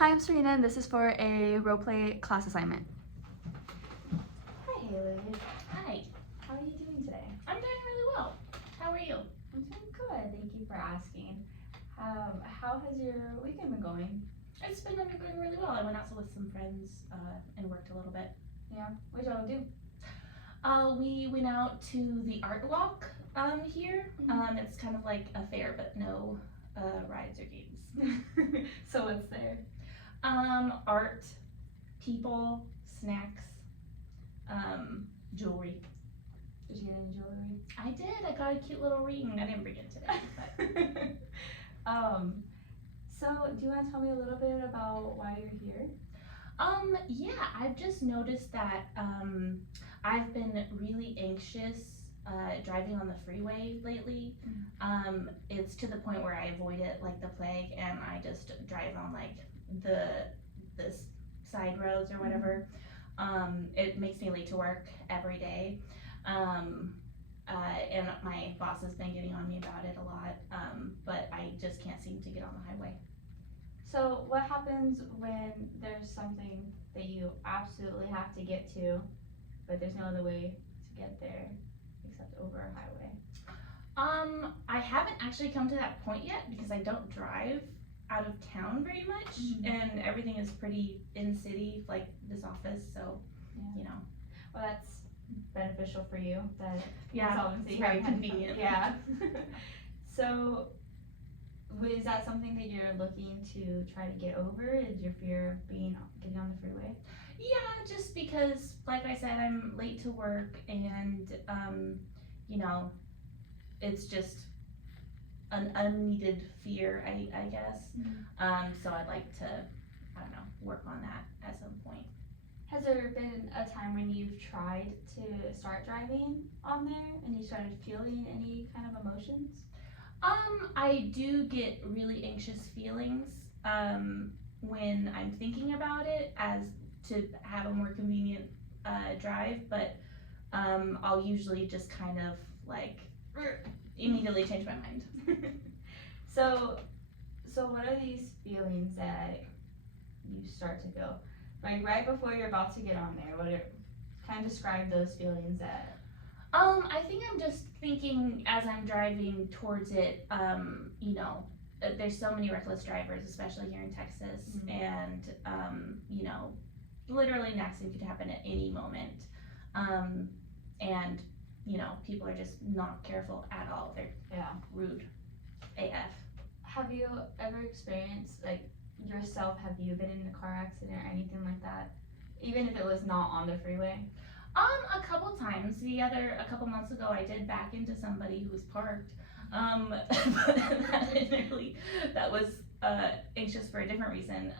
Hi, I'm Serena, and this is for a roleplay class assignment. Hi, Haley. Hi. How are you doing today? I'm doing really well. How are you? I'm doing good. Thank you for asking. How has your weekend been going? It's been going really well. I went out with some friends and worked a little bit. Yeah. What y'all do? We went out to the art walk here. Mhm. It's kind of like a fair, but no rides or games. So what's there? Art, people, snacks, jewelry. Did you get any jewelry? I did. I got a cute little ring. I didn't bring it today, but So do you want to tell me a little bit about why you're here? yeah, I've just noticed that I've been really anxious driving on the freeway lately. It's to the point where I avoid it like the plague, and I just drive on like the side roads or whatever. It makes me late to work every day. And my boss has been getting on me about it a lot, but I just can't seem to get on the highway. So what happens when there's something that you absolutely have to get to, but there's no other way to get there except over a highway? I haven't actually come to that point yet because I don't drive out of town very much, and everything is pretty in city, like this office, so, you know. Well, that's beneficial for you, that Yeah, it's very convenient. Yeah. So, is that something that you're looking to try to get over? Is your fear of getting on the freeway? Yeah, just because, like I said, I'm late to work, and you know, it's just an unneeded fear, I guess. So I'd like to, I don't know, work on that at some point. Has there been a time when you've tried to start driving on there and you started feeling any kind of emotions? I do get really anxious feelings when I'm thinking about it as to have a more convenient drive, but I'll usually just kind of like immediately change my mind. So what are these feelings that you start to feel? Like right before you're about to get on there, kind of describe those feelings that... I think I'm just thinking as I'm driving towards it, you know, there's so many reckless drivers, especially here in Texas, and, you know, literally an accident could happen at any moment. And, you know, people are just not careful at all. They're rude AF. Have you ever experienced, like, yourself, have you been in a car accident or anything like that? Even if it was not on the freeway? A couple times. A couple months ago, I did back into somebody who was parked. That was anxious for a different reason.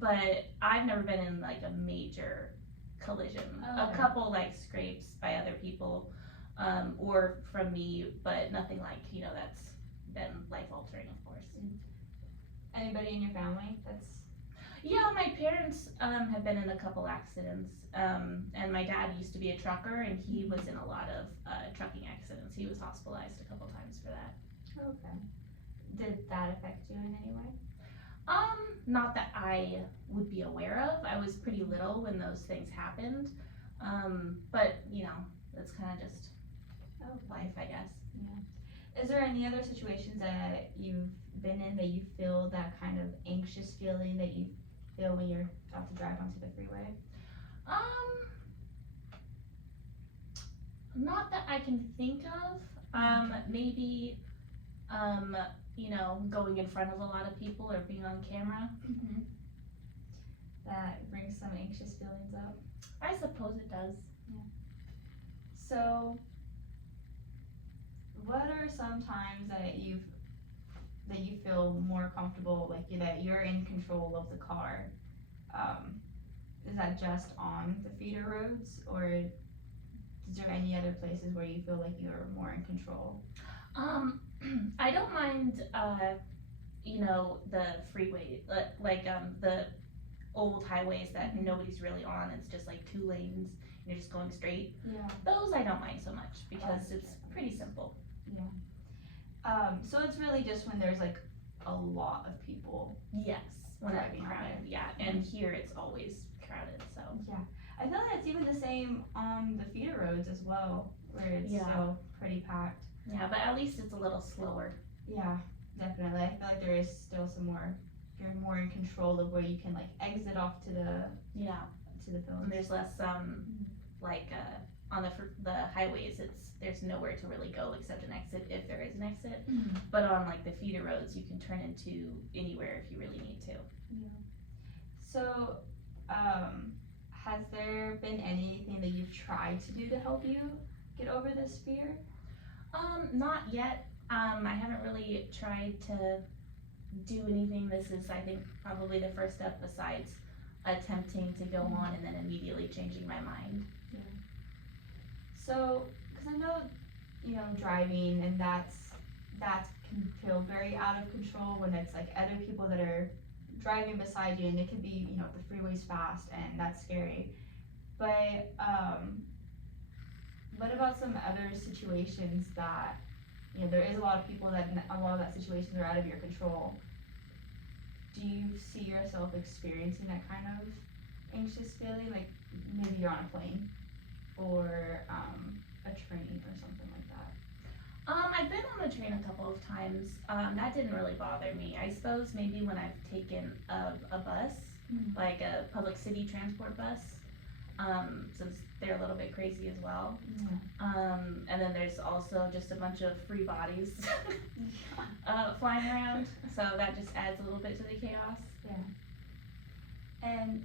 But I've never been in like a major collision. Oh, A couple like scrapes by other people, or from me, but nothing like, you know, that's been life altering, of course. Anybody in your family that's... Yeah, my parents have been in a couple accidents, and my dad used to be a trucker, and he was in a lot of trucking accidents. He was hospitalized a couple times for that. Okay. Did that affect you in any way? Not that I would be aware of. I was pretty little when those things happened, but you know, it's kind of just life, I guess. Yeah. Is there any other situations that you've been in that you feel that kind of anxious feeling that you feel when you're about to drive onto the freeway? Not that I can think of. Maybe, you know, going in front of a lot of people or being on camera. That brings some anxious feelings up. I suppose it does. Yeah. So, what are some times that you feel more comfortable, like that you're in control of the car? Is that just on the feeder roads, or is there any other places where you feel like you're more in control? I don't mind, you know, the freeway, like the old highways that nobody's really on. It's just like 2 lanes, and you're just going straight. Yeah. Those I don't mind so much because it's pretty simple. So it's really just when there's like a lot of people. Yes, when driving I'm on crowded. it. Yeah, same on the feeder roads as well, where it's Yeah. still pretty packed. Yeah, but at least it's a little slower. Yeah, definitely. I feel like there is still some more. You're more in control of where you can like exit off to the Yeah, field. and there's less like on the highways, there's nowhere to really go except an exit if there is an exit. But on like the feeder roads, you can turn into anywhere if you really need to. So, has there been anything that you've tried to do to help you get over this fear? Not yet. I haven't really tried to do anything. This is, I think, probably the first step besides attempting to go on and then immediately changing my mind. So, because I know, driving and that can feel very out of control when it's like other people that are driving beside you, and it could be, the freeway's fast and that's scary. But, what about some other situations that, there is a lot of people that a lot of that situations are out of your control? Do you see yourself experiencing that kind of anxious feeling? Like maybe you're on a plane or a train or something like that? I've been on a train a couple of times. That didn't really bother me. I suppose maybe when I've taken a bus, like a public city transport bus, since they're a little bit crazy as well. And then there's also just a bunch of free bodies flying around, so that just adds a little bit to the chaos. And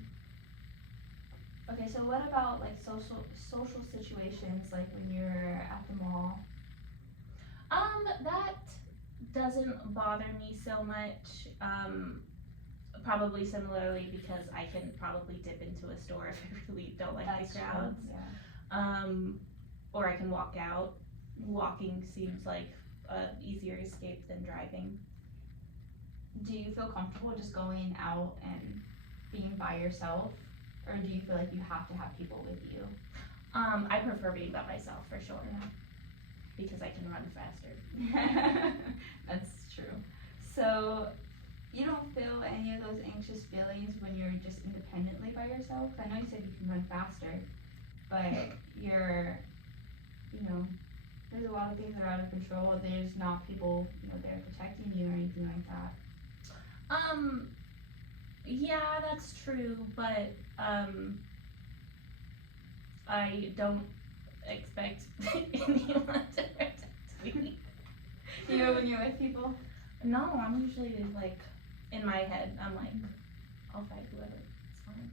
okay, so what about like social situations, like when you're at the mall? That doesn't bother me so much. Probably similarly because I can probably dip into a store if I really don't like That's the crowds. True, Or I can walk out. Walking seems like a easier escape than driving. Do you feel comfortable just going out and being by yourself, or do you feel like you have to have people with you? I prefer being by myself for sure. Because I can run faster. That's true. So, you don't feel any of those anxious feelings when you're just independently by yourself? I know you said you can run faster, but you're, there's a lot of things that are out of control. There's not people, there protecting you or anything like that. Yeah, that's true, but, I don't expect anyone to protect me. Even when you're with people? No, I'm usually like, in my head, I'm like, I'll fight whoever, it's fine.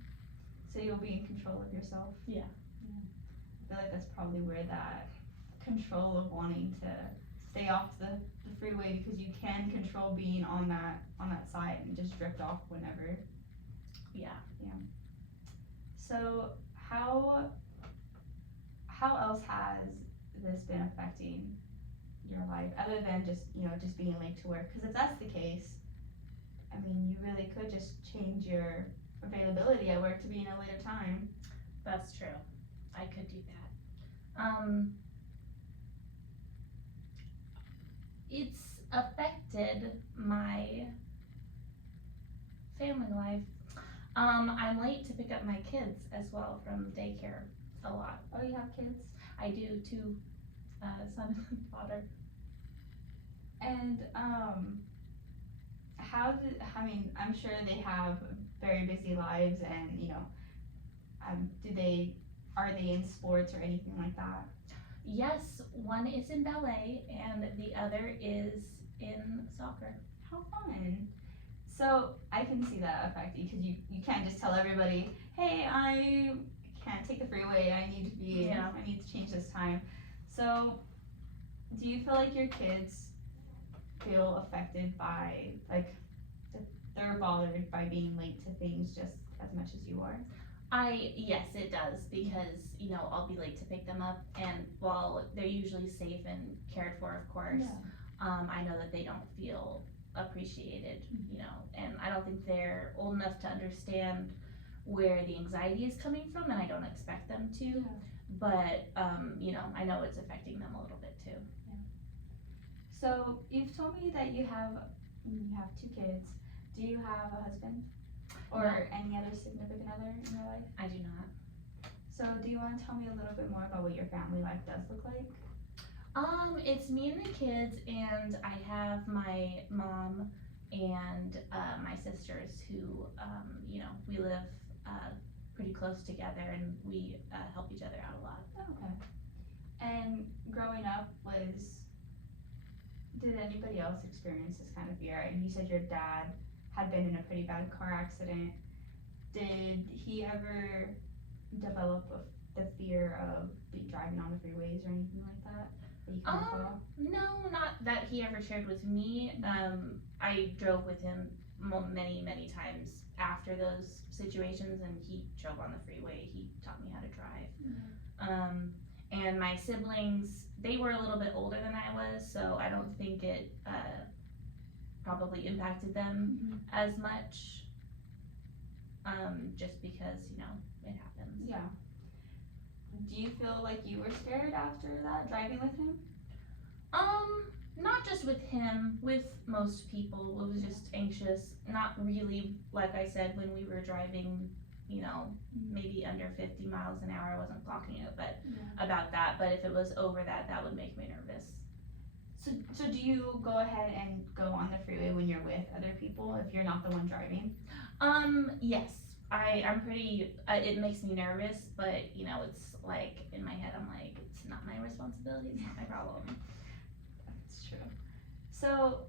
So you'll be in control of yourself? Yeah. I feel like that's probably where that control of wanting to stay off the freeway, because you can control being on that side and just drift off whenever. Yeah. So how else has this been affecting your life other than just being late to work? Because if that's the case, I mean, you really could just change your availability at work to be in a later time. That's true. I could do that. It's affected my family life. I'm late to pick up my kids as well from daycare a lot. Oh, you have kids? I do, 2, son and daughter. And I'm sure they have very busy lives, and are they in sports or anything like that? Yes, one is in ballet and the other is in soccer. How fun. So I can see that affect you, because you can't just tell everybody, hey, I can't take the freeway, I need to change this time. So do you feel like your kids feel affected by, like, they're bothered by being late to things just as much as you are? Yes, it does, because, I'll be late to pick them up, and while they're usually safe and cared for, of course, I know that they don't feel appreciated, and I don't think they're old enough to understand where the anxiety is coming from, and I don't expect them to, but, I know it's affecting them a little bit too. So you've told me that you have 2 kids. Do you have a husband? Or any other significant other in your life? I do not. So do you want to tell me a little bit more about what your family life does look like? It's me and the kids, and I have my mom and my sisters who, we live pretty close together, and we help each other out a lot. Okay. And growing up did anybody else experience this kind of fear? And you said your dad had been in a pretty bad car accident. Did he ever develop the fear of driving on the freeways or anything like that? That you can recall? No, not that he ever shared with me. I drove with him many times after those situations, and he drove on the freeway. He taught me how to drive. And my siblings, they were a little bit older than I was, so I don't think it probably impacted them as much. Just because, it happens. Yeah. Do you feel like you were scared after that, driving with him? Not just with him, with most people. It was just anxious. Not really, like I said, when we were driving, maybe under 50 miles an hour, I wasn't clocking it, but about that. But if it was over that, that would make me nervous. So do you go ahead and go on the freeway when you're with other people if you're not the one driving? Yes. I'm pretty, it makes me nervous, but, it's like, in my head, I'm like, it's not my responsibility, it's not my problem. That's true. So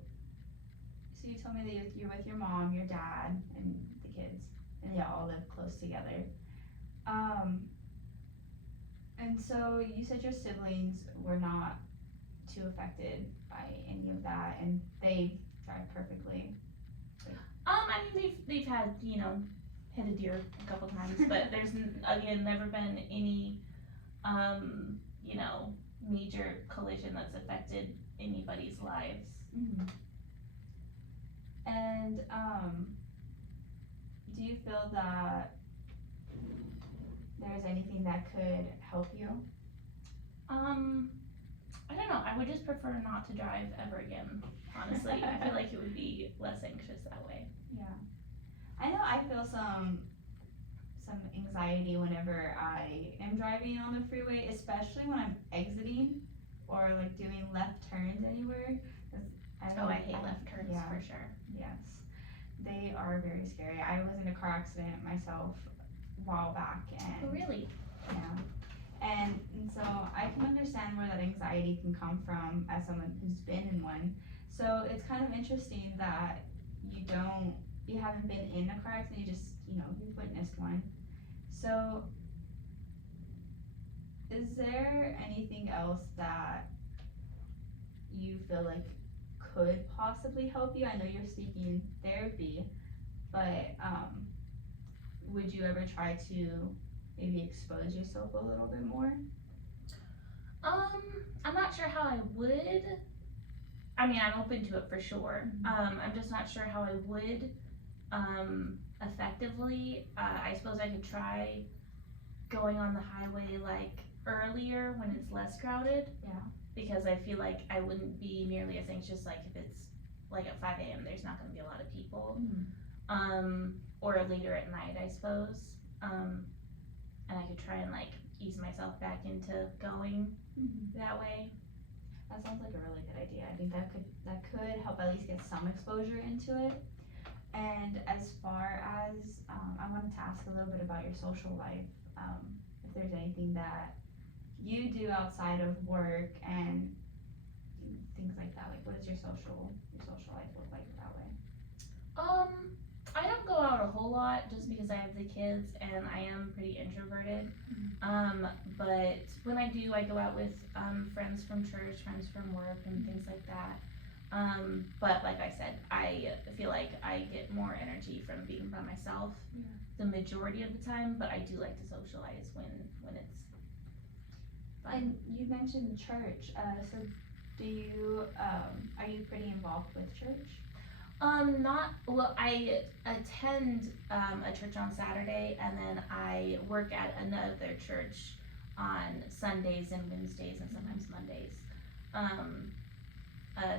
you told me that you're with your mom, your dad, and the kids, and they all live close together. And so you said your siblings were not too affected by any of that, and they drive perfectly. I mean, they've had, hit a deer a couple times, but there's, again, never been any, major collision that's affected anybody's lives. And, do you feel that there's anything that could help you? I don't know, I would just prefer not to drive ever again, honestly. I feel like it would be less anxious that way. Yeah. I know I feel some anxiety whenever I am driving on the freeway, especially when I'm exiting or like doing left turns anywhere. I hate left turns for sure. Yes, they are very scary. I was in a car accident myself a while back, and Oh, really? yeah, and so I can understand where that anxiety can come from as someone who's been in one. So it's kind of interesting that you haven't been in a car accident, you just, you've witnessed one. So, is there anything else that you feel like could possibly help you? I know you're seeking therapy, but would you ever try to maybe expose yourself a little bit more? I'm not sure how I would. I mean, I'm open to it for sure. I'm just not sure how I would effectively. I suppose I could try going on the highway like earlier when it's less crowded. Yeah. Because I feel like I wouldn't be nearly as anxious like if it's like at 5 a.m. there's not going to be a lot of people. Or later at night, I suppose. And I could try and like ease myself back into going that way. That sounds like a really good idea. I think that could help at least get some exposure into it. And as far as, I wanted to ask a little bit about your social life. If there's anything that you do outside of work and things like that. Like, what does your social life look like that way? I don't go out a whole lot just because I have the kids and I am pretty introverted. But when I do, I go out with friends from church, friends from work, and things like that. But like I said, I feel like I get more energy from being by myself the majority of the time, but I do like to socialize when it's fun. And you mentioned church, so do you, are you pretty involved with church? I attend a church on Saturday, and then I work at another church on Sundays and Wednesdays and sometimes Mondays.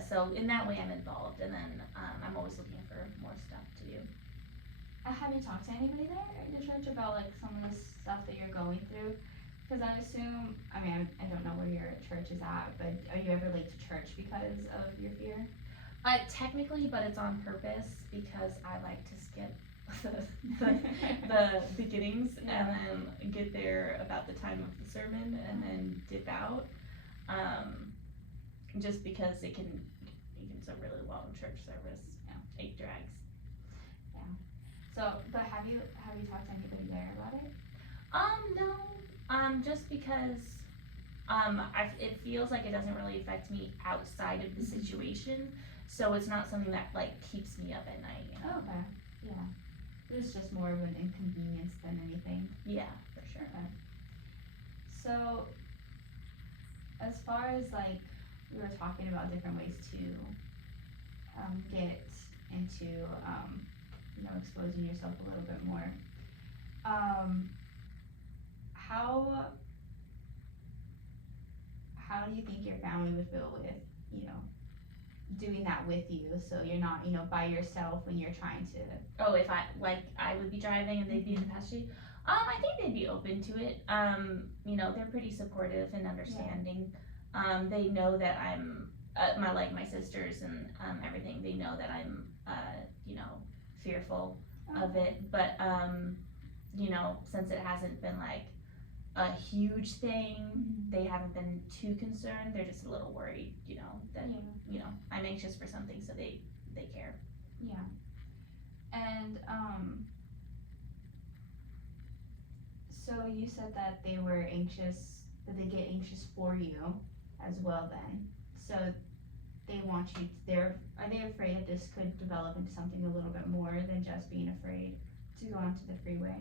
So in that way I'm involved, and then I'm always looking for more stuff to do. Have you talked to anybody there at your church about like some of the stuff that you're going through? Because I assume, I mean, I don't know where your church is at, but are you ever late to church because of your fear? Technically, but it's on purpose because I like to skip the beginnings Yeah. and then get there about the time of the sermon and then dip out. Just because it can so really long church service. Yeah. It drags. So, but have you talked to anybody there about it? No. Just because it feels like it doesn't really affect me outside of the situation, so it's not something that like keeps me up at night, you know? Okay. Yeah. It's just more of an inconvenience than anything. Yeah, for sure. Okay. So, as far as like we were talking about different ways to get into you know, exposing yourself a little bit more. How do you think your family would feel with, you know, doing that with you, so you're not, you know, by yourself when you're trying to? Oh, if I would be driving and they'd be in the passenger seat. I think they'd be open to it. You know, they're pretty supportive and understanding. They know that I'm my sisters and everything. They know that I'm you know, fearful of it, but you know, since it hasn't been like a huge thing, they haven't been too concerned. They're just a little worried, you know, that you know, I'm anxious for something, so they care. Yeah. And so you said that they were anxious, that they get anxious for you as well then. So they want you, are they afraid that this could develop into something a little bit more than just being afraid to go onto the freeway?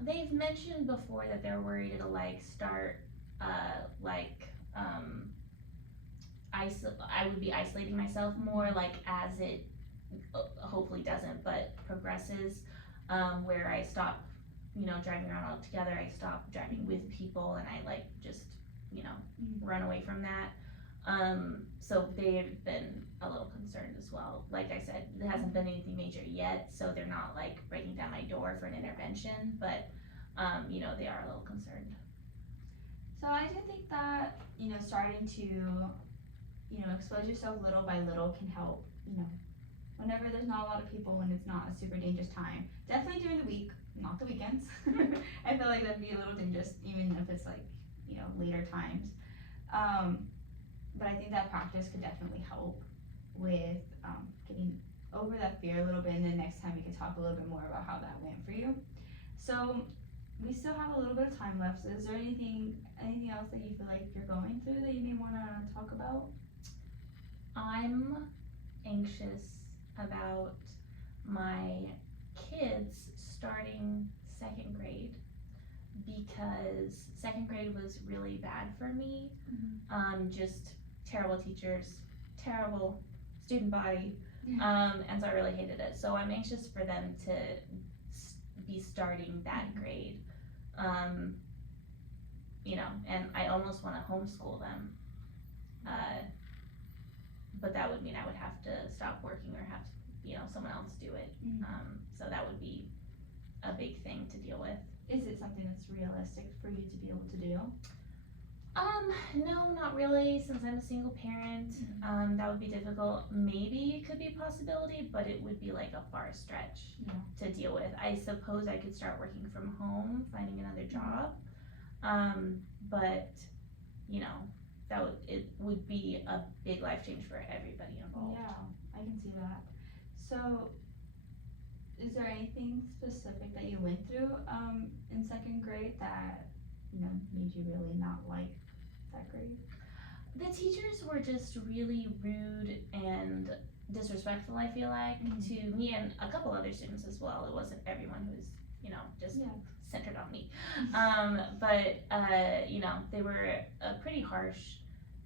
They've mentioned before that they're worried it'll like start, I would be isolating myself more, like as it hopefully doesn't, but progresses, where I stop, you know, driving around altogether. I stop driving with people and I like just, you know, run away from that. So they've been a little concerned as well. Like I said, there hasn't been anything major yet, so they're not like breaking down my door for an intervention, but you know, they are a little concerned. So I do think that, you know, starting to, you know, expose yourself little by little can help, you know, whenever there's not a lot of people and it's not a super dangerous time. Definitely during the week, not the weekends. I feel like that'd be a little dangerous, even if it's like, you know, later times. But I think that practice could definitely help with getting over that fear a little bit, and then next time we can talk a little bit more about how that went for you. So we still have a little bit of time left. So is there anything else that you feel like you're going through that you may want to talk about? I'm anxious about my kids starting second grade because second grade was really bad for me. Just terrible teachers, terrible student body, and so I really hated it. So I'm anxious for them to be starting that grade, you know, and I almost want to homeschool them, but that would mean I would have to stop working or have, you know, someone else do it. So that would be a big thing to deal with. Is it something that's realistic for you to be able to do? No, not really, since I'm a single parent. That would be difficult. Maybe it could be a possibility, but it would be like a far stretch to deal with. I suppose I could start working from home, finding another job, but you know, it would be a big life change for everybody involved. Yeah, I can see that. So is there anything specific that you went through in second grade that, you know, made you really not like that grade? The teachers were just really rude and disrespectful, I feel like, to me and a couple other students as well. It wasn't everyone who was, you know, just centered on me. But you know, they were pretty harsh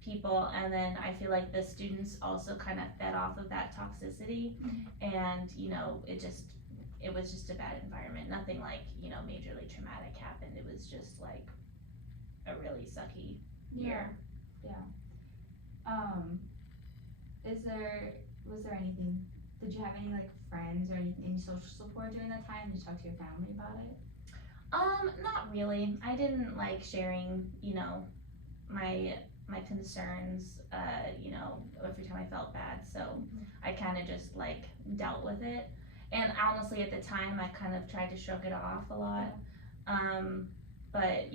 people, and then I feel like the students also kind of fed off of that toxicity, and you know, it was just a bad environment. Nothing like, you know, majorly traumatic happened. It was just like a really sucky year. Was there anything, did you have any like friends or any social support during that time? Did you talk to your family about it? Not really. I didn't like sharing, my concerns, every time I felt bad. So I kind of just like dealt with it. And honestly, at the time, I kind of tried to shrug it off a lot. But as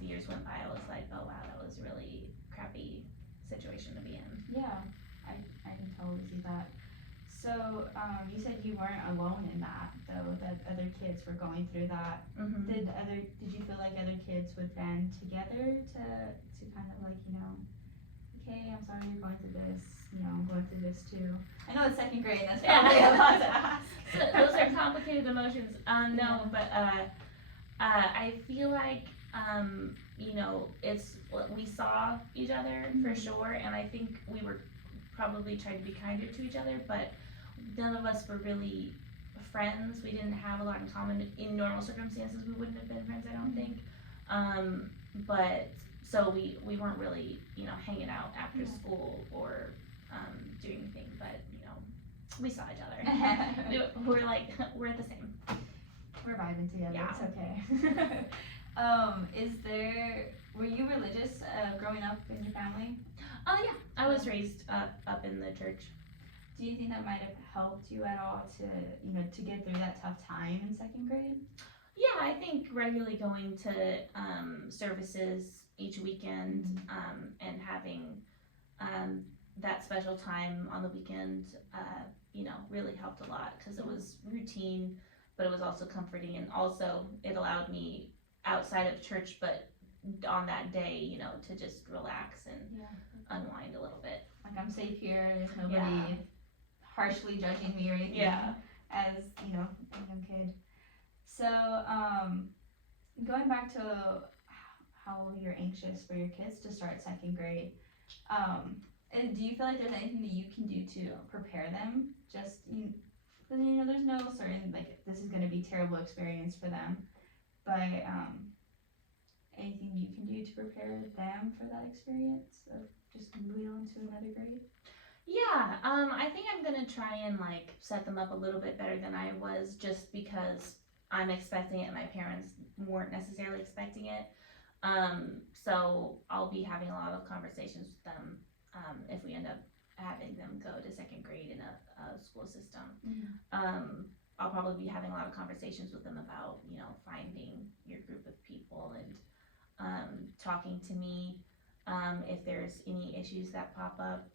the years went by, I was like, oh wow, that was a really crappy situation to be in. Yeah, I can totally see that. So, you said you weren't alone in that, though, that other kids were going through that. Mm-hmm. Did you feel like other kids would band together to kind of like, okay, I'm sorry you're going through this, I'm going through this too. I know it's second grade, that's probably a lot to ask. So those are complicated emotions. No, but I feel like, we saw each other for sure, and I think we were probably trying to be kinder to each other, but none of us were really friends. We didn't have a lot in common. In normal circumstances, we wouldn't have been friends, I don't think. But so we weren't really, hanging out after school or doing anything, but we saw each other. We're like, we're the same. We're vibing together, Yeah. It's okay. Were you religious growing up in your family? Yeah, I was raised up in the church. Do you think that might have helped you at all to get through that tough time in second grade? Yeah, I think regularly going to services each weekend and having that special time on the weekend, really helped a lot because it was routine, but it was also comforting, and also it allowed me outside of church, but on that day, to just relax and unwind a little bit. Like, I'm safe here, there's nobody harshly judging me or anything as, a young kid. So, going back to how you're anxious for your kids to start second grade, do you feel like there's anything that you can do to prepare them? Just, there's no certain, like, this is going to be a terrible experience for them, but anything you can do to prepare them for that experience of just moving on to another grade? Yeah, I think I'm gonna try and like set them up a little bit better than I was, just because I'm expecting it and my parents weren't necessarily expecting it. So I'll be having a lot of conversations with them if we end up having them go to second grade in a school system. I'll probably be having a lot of conversations with them about, finding your group of people and talking to me if there's any issues that pop up.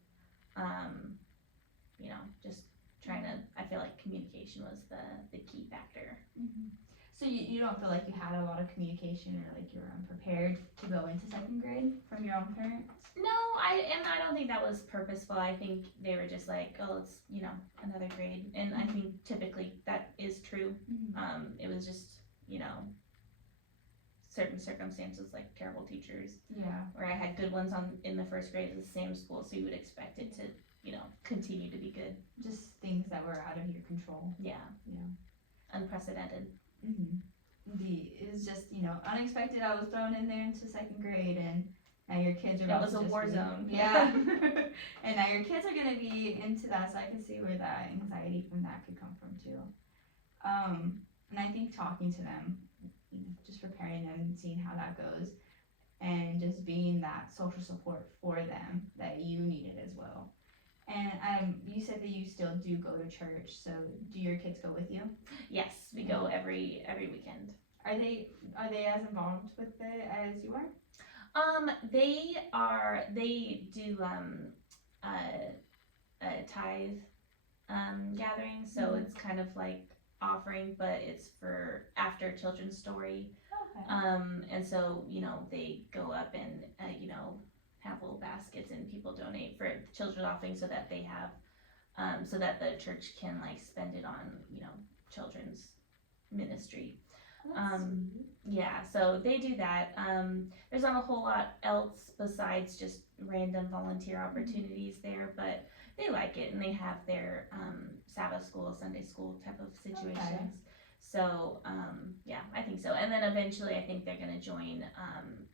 Just trying to, I feel like communication was the key factor. So you don't feel like you had a lot of communication, or like you were unprepared to go into second grade from your own parents? No, I don't think that was purposeful. I think they were just like, oh, it's, another grade. And I think typically that is true. It was just, certain circumstances, like terrible teachers. Where I had good ones in the first grade at the same school, so you would expect it to, continue to be good. Just things that were out of your control. Yeah. Unprecedented. It was just, unexpected. I was thrown in there into second grade, and now your kids are That was a war zone. Yeah. And now your kids are gonna be into that, so I can see where that anxiety from that could come from too. And I think talking to them, just preparing them and seeing how that goes, and just being that social support for them that you needed as well. And you said that you still do go to church, so do your kids go with you? Yes, we go every weekend. Are they as involved with it as you are? They do a tithe gathering, so it's kind of like offering, but it's for after children's story. And so they go up and have little baskets, and people donate for children's offering so that they have so that the church can like spend it on children's ministry. Yeah, so they do that. There's not a whole lot else besides just random volunteer opportunities there, but they like it, and they have their Sabbath school, Sunday school type of situations. So yeah, I think so. And then eventually I think they're gonna join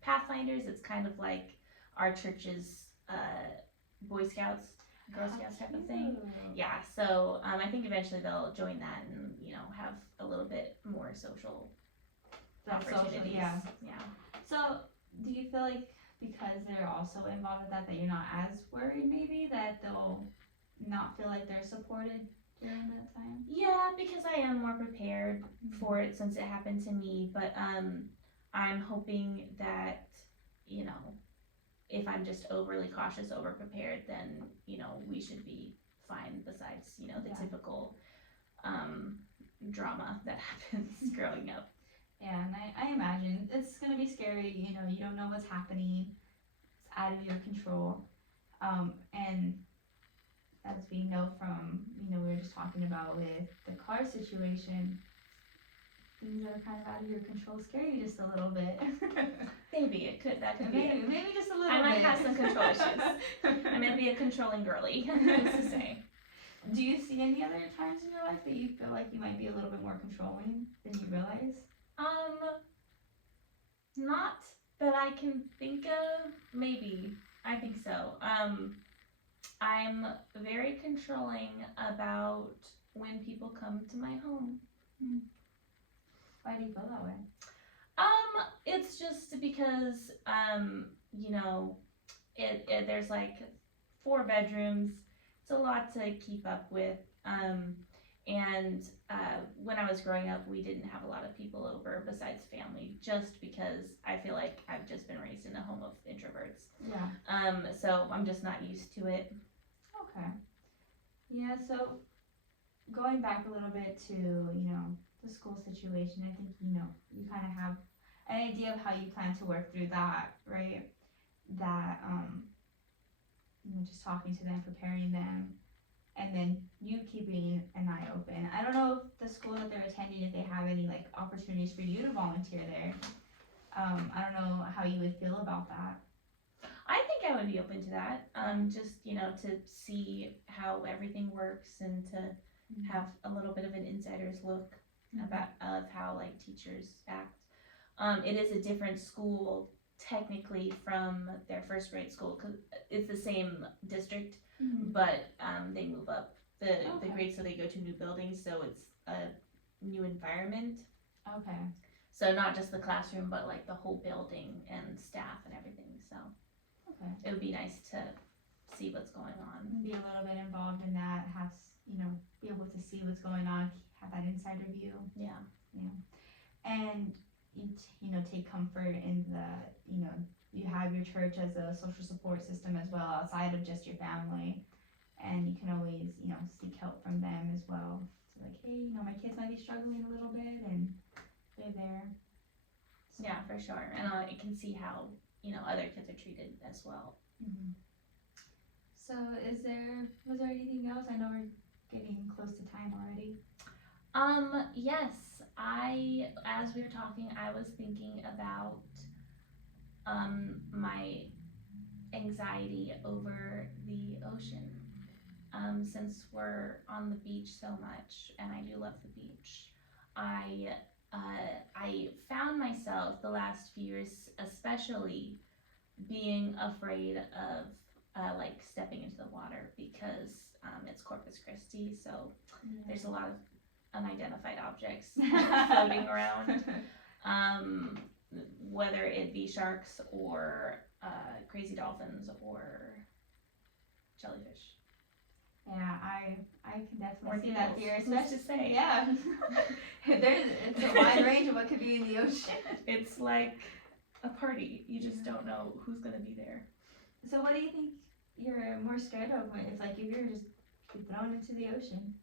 Pathfinders. It's kind of like our church's Boy Scouts. Girl Scouts type of thing. Yeah, so I think eventually they'll join that and have a little bit more social opportunities. Yeah. Yeah. So, do you feel like because they're also involved with that you're not as worried maybe that they'll not feel like they're supported during that time? Yeah, because I am more prepared for it since it happened to me, but I'm hoping that, if I'm just overly cautious, over prepared, then, we should be fine besides, the Yeah. typical drama that happens growing up. Yeah, and I imagine it's gonna be scary, you don't know what's happening, it's out of your control. And as we know from, we were just talking about with the car situation, things that are kind of out of your control scare you just a little bit. Maybe that could be it. Maybe just a little I bit. might have some control issues. I might be a controlling girly, needless to say. Do you see any other times in your life that you feel like you might be a little bit more controlling than you realize? Not that I can think of. Maybe. I think so. I'm very controlling about when people come to my home. Why do you feel that way? It's just because, there's like 4 bedrooms. It's a lot to keep up with. And when I was growing up, we didn't have a lot of people over besides family, just because I feel like I've just been raised in a home of introverts. Yeah. So I'm just not used to it. Okay. Yeah, so going back a little bit to, the school situation, I think, you kind of have an idea of how you plan to work through that, right? That, just talking to them, preparing them, and then you keeping an eye open. I don't know if the school that they're attending, if they have any like opportunities for you to volunteer there. I don't know how you would feel about that. I think I would be open to that. Just, to see how everything works and to have a little bit of an insider's look of how like teachers act. It is a different school technically from their first grade school, because it's the same district, but they move up the grades, so they go to new buildings, so it's a new environment. Okay. So not just the classroom, but like the whole building and staff and everything. So it would be nice to see what's going on. Be a little bit involved in that, have, be able to see what's going on, have that insider view. Yeah. And, take comfort in the, you have your church as a social support system as well, outside of just your family. And you can always, seek help from them as well. So like, hey, my kids might be struggling a little bit, and they're there. So. Yeah, for sure. And I can see how, other kids are treated as well. So was there anything else? I know we're getting close to time already. Yes, as we were talking, I was thinking about, my anxiety over the ocean. Since we're on the beach so much, and I do love the beach, I found myself the last few years, especially, being afraid of like stepping into the water, because it's Corpus Christi, so there's a lot of unidentified objects floating around, whether it be sharks or crazy dolphins or jellyfish. Yeah, I can definitely Or see that fear, who's especially to say? Yeah. It's a wide range of what could be in the ocean. It's like a party. You just don't know who's gonna be there. So what do you think you're more scared of if you're just thrown into the ocean?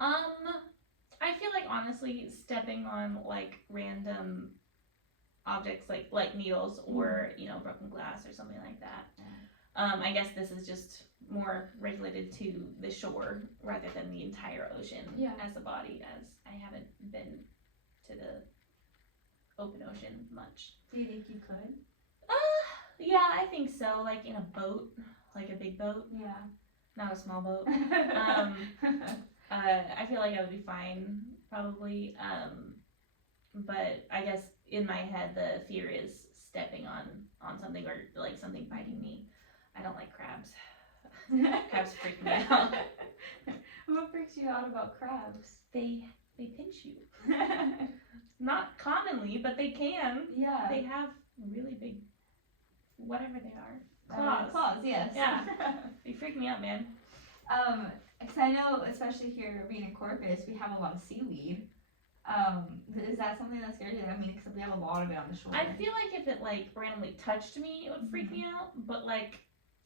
I feel like honestly stepping on like random objects like needles or broken glass or something like that. I guess this is just more regulated to the shore rather than the entire ocean as a body, as I haven't been to the open ocean much. Do you think you could? Yeah, I think so. Like in a boat, like a big boat. Yeah. Not a small boat. I feel like I would be fine, probably. But I guess in my head, the fear is stepping on something or like something biting me. I don't like crabs. Crabs freak me out. What freaks you out about crabs? They pinch you. Not commonly, but they can. Yeah. They have really big, whatever they are, claws. Claws, yes. Yeah. They freak me out, man. Because I know, especially here being in Corpus, we have a lot of seaweed. Is that something that scares you? I mean, except we have a lot of it on the shore. I feel like if it like randomly touched me, it would freak me out. But like,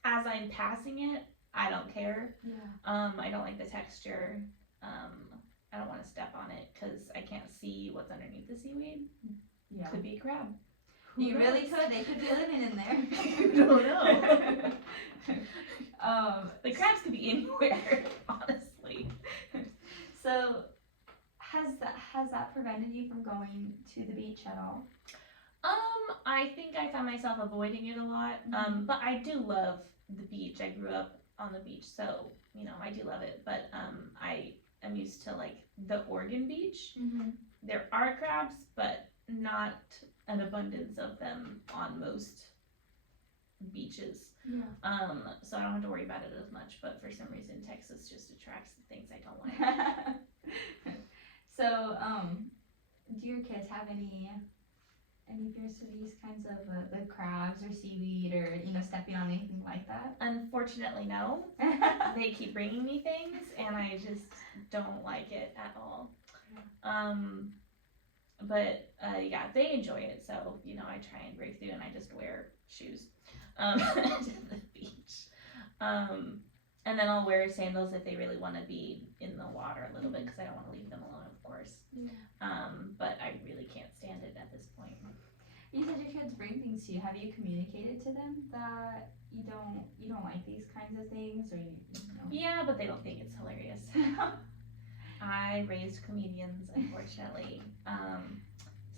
as I'm passing it, I don't care. Yeah. I don't like the texture. I don't want to step on it because I can't see what's underneath the seaweed. Yeah. Could be a crab. You really could. They could be living in there. You don't know. The crabs could be anywhere, honestly. So, has that prevented you from going to the beach at all? I think I found myself avoiding it a lot. But I do love the beach. I grew up on the beach, so you know I do love it. But I am used to like the Oregon beach. Mm-hmm. There are crabs, but not an abundance of them on most beaches. Yeah. So I don't have to worry about it as much. But for some reason, Texas just attracts the things I don't like. So, do your kids have any fears to these kinds of the crabs or seaweed or stepping on anything like that? Unfortunately, no. They keep bringing me things, and I just don't like it at all. But yeah, they enjoy it, so I try and break through, and I just wear shoes to the beach. And then I'll wear sandals if they really want to be in the water a little bit, because I don't want to leave them alone, of course. Yeah. But I really can't stand it at this point. You said your kids bring things to you. Have you communicated to them that you don't like these kinds of things, or Yeah, but they don't think it's hilarious. I raised comedians, unfortunately.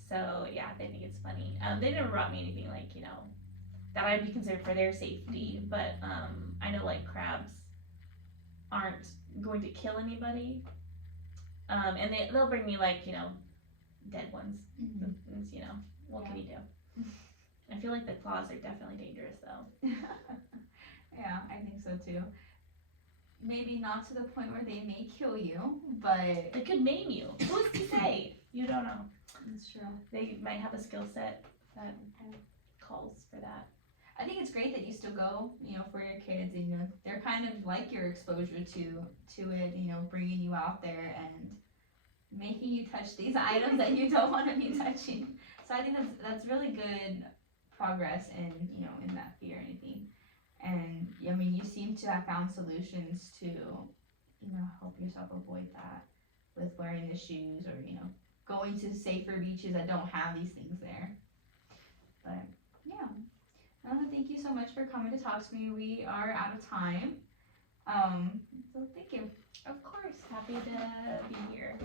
So yeah, they think it's funny. They never brought me anything like that I'd be concerned for their safety, but I know like crabs aren't going to kill anybody, and they'll bring me like dead ones. Mm-hmm. What can you do? I feel like the claws are definitely dangerous though. Yeah, I think so too. Maybe not to the point where they may kill you, but They could maim you. Who's to say? You don't know. it's true. They might have a skill set that calls for that. I think it's great that you still go, for your kids, and they're kind of like your exposure to it, bringing you out there and making you touch these items that you don't want to be touching. So I think that's really good progress in that fear and anything. And I mean, you seem to have found solutions to help yourself avoid that with wearing the shoes or going to safer beaches that don't have these things there. But yeah. Thank you so much for coming to talk to me. We are out of time. So thank you. Of course, happy to be here.